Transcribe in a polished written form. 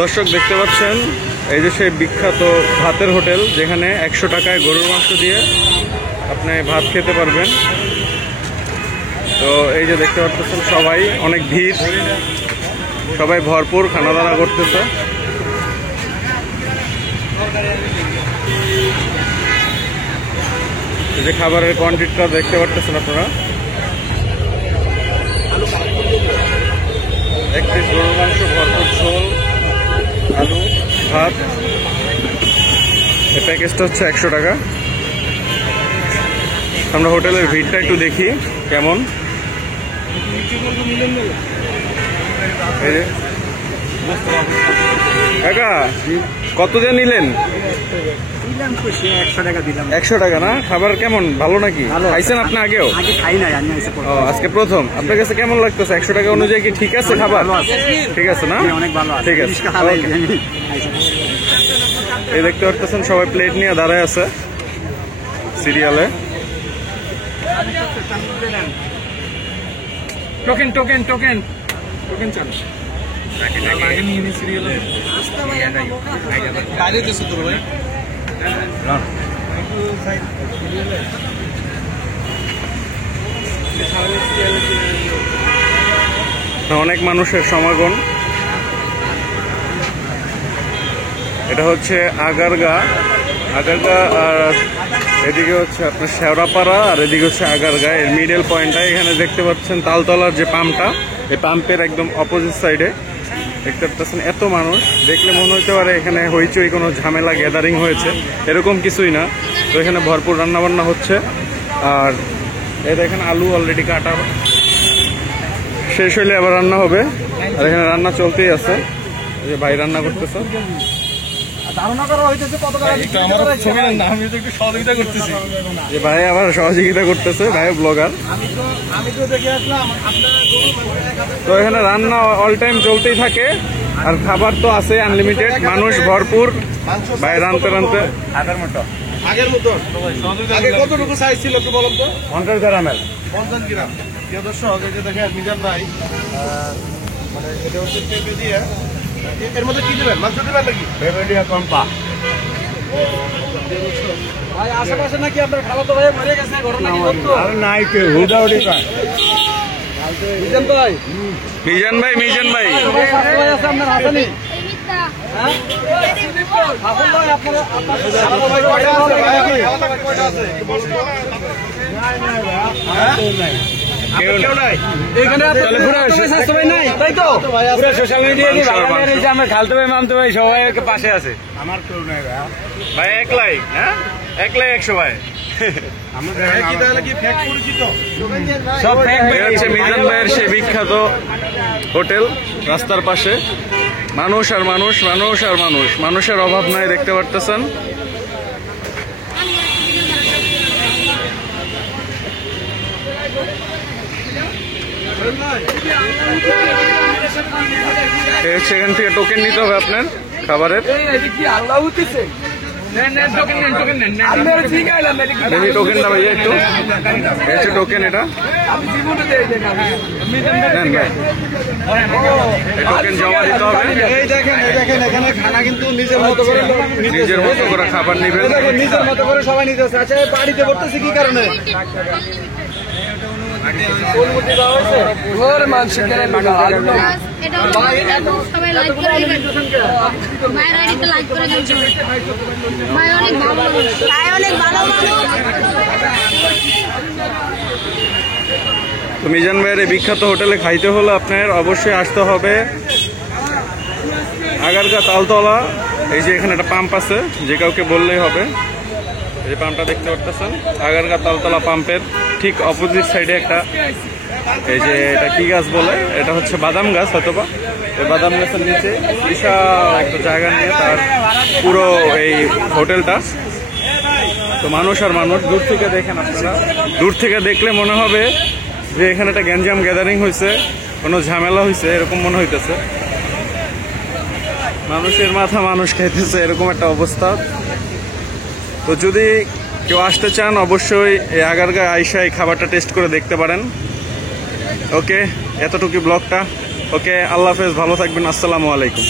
দর্শক দেখতে পাচ্ছেন এই যে সেই বিখ্যাত ভাতের হোটেল, যেখানে 100 টাকায় গরুর মাংস দিয়ে আপনি ভাত খেতে পারবেন। তো এই যে দেখতে পাচ্ছেন সবাই অনেক ভিড়, সবাই ভরপুর খানা দানা করতেছে। এই যে খাবারের কোয়ান্টিটিটা দেখতে পাচ্ছেন আপনারা, 1 পিস গরুর মাংস, ভরপুর ঝোল, আলু, ভাত। এই প্যাকেজটা হচ্ছে 100 টাকা। আমরা হোটেলের ভিড়টা একটু দেখি কেমন। কাকা কত দিয়ে নিলেন? 100 টাকা না? খাবার কেমন, ভালো নাকি? খাইছেন আপনি আগেও? আজকে প্রথম। আপনার কাছে কেমন লাগতেছে? 100 টাকা অনুযায়ী কি ঠিক আছে খাবার? ঠিক আছে না? ঠিক আছে। এই দেখতে পাচ্ছেন সবাই প্লেট নিয়ে দাঁড়ায় আছে সিরিয়ালে। টোকেন টোকেন টোকেন টোকেন চান অনেক মানুষের সমাগম। এটা হচ্ছে আগারগা আর এদিকে হচ্ছে আপনার শেওড়াপাড়া, আর এদিকে হচ্ছে আগারগা। এর মিডল পয়েন্টটা এখানে দেখতে পাচ্ছেন তালতলার যে পাম্পটা, এই পাম্পের একদম অপোজিট সাইডে দেখতে পাচ্ছেন। এত মানুষ দেখলে মনে হতে পারে এখানে হইচই কোনো ঝামেলা গ্যাদারিং হয়েছে, এরকম কিছুই না। তো এখানে ভরপুর রান্নাবান্না হচ্ছে। আর এই দেখেন আলু অলরেডি কাটা শেষ হইলে আবার রান্না হবে, আর এখানে রান্না চলতেই আছে। এই যে ভাই রান্না করতেছে, যে ভাই আবার সহযোগিতা করতেছে, ভাই ব্লগার। তো এখানে রান্না অল টাইম চলতেই থাকে, আর খাবার তো আছে আনলিমিটেড, মানুষ ভরপুর। ভাই রানতে রানতে আগের মতো আগে কতটুকু সাইজ ছিল একটু বলুন তো? 50 গ্রাম। 50 গ্রাম। প্রিয় দর্শক, এই যে দেখেন মিজান ভাই, মানে এটা হচ্ছে পেঁপে দিয়ে। এর মধ্যে কি দেবেন? মাংস দেবেন নাকি? পেঁপে দিয়ে কম্পা। ভাই আশেপাশে নাকি আপনার খালাতো ভাই মরে গেছে, ঘটনা কি সত্য? আর নাই কে হুদাউডি পায়। মিজান ভাই, মিজান ভাই ভাই আছে আপনার হাসানি। হ্যাঁ হাসান ভাই, আপনার খালাতো ভাই কয়টা আছে? খালাতো ভাই কয়টা আছে? কেউ নাই এখানে নাই, তাই তো? পুরো সোশ্যাল মিডিয়ায় আমরা খালতো ভাই মামতো ভাই সবাই পাশে আছে। আমার কেউ নাই ভাই, একলাই। হ্যাঁ একলাই 100 ভাই। সব হচ্ছে মিজান ভাইয়ের সেই বিখ্যাত হোটেল, রাস্তার পাশে মানুষ আর মানুষ, মানুষ আর মানুষ, মানুষের অভাব নাই, দেখতে পারতেছেন। সেখান থেকে টোকেন নিতে হবে আপনার খাবারের। টোকেনটা ভাই একটু, হচ্ছে টোকেন, এটা টোকেন জমা দিতে হবে। এখানে খানা কিন্তু নিজের মতো করে খাবার নিবেন, নিজের মতো করে সবাই নিতে। আচ্ছা বাড়িতে করতেছে কি কারণে? তো মিজান ভাইয়ের এই বিখ্যাত হোটেলে খাইতে হলে আপনার অবশ্যই আসতে হবে আগারগা তালতলা। এই যে এখানে একটা পাম্প আছে, যে কাউকে বললেই হবে। এই যে পাম্পটা দেখতে পাচ্ছেন, আগারগা তালতলা পাম্পের ঠিক অপোজিট সাইডে একটা, এই যে এটা কি গাছ বলে, এটা হচ্ছে বাদাম গাছ হয়তোবা। এই বাদাম গাছের নিচে বিশাল একটা জায়গা নিয়ে তার পুরো এই হোটেলটা। তো মানুষ আর মানুষ, দূর থেকে দেখেন আপনারা, দূর থেকে দেখলে মনে হবে যে এখানে একটা গ্যাঞ্জাম গ্যাদারিং হয়েছে, কোনো ঝামেলা হয়েছে, এরকম মনে হইতেছে। মানুষের মাথা মানুষ খাইতেছে, এরকম একটা অবস্থা। তো যদি কেউ আসতে চান অবশ্যই এই আগারগাঁও আইসা এই খাবারটা টেস্ট করে দেখতে পারেন। ওকে, এতটুকু ব্লগটা। ওকে, আল্লাহ হাফেজ, ভালো থাকবেন, আসসালামু আলাইকুম।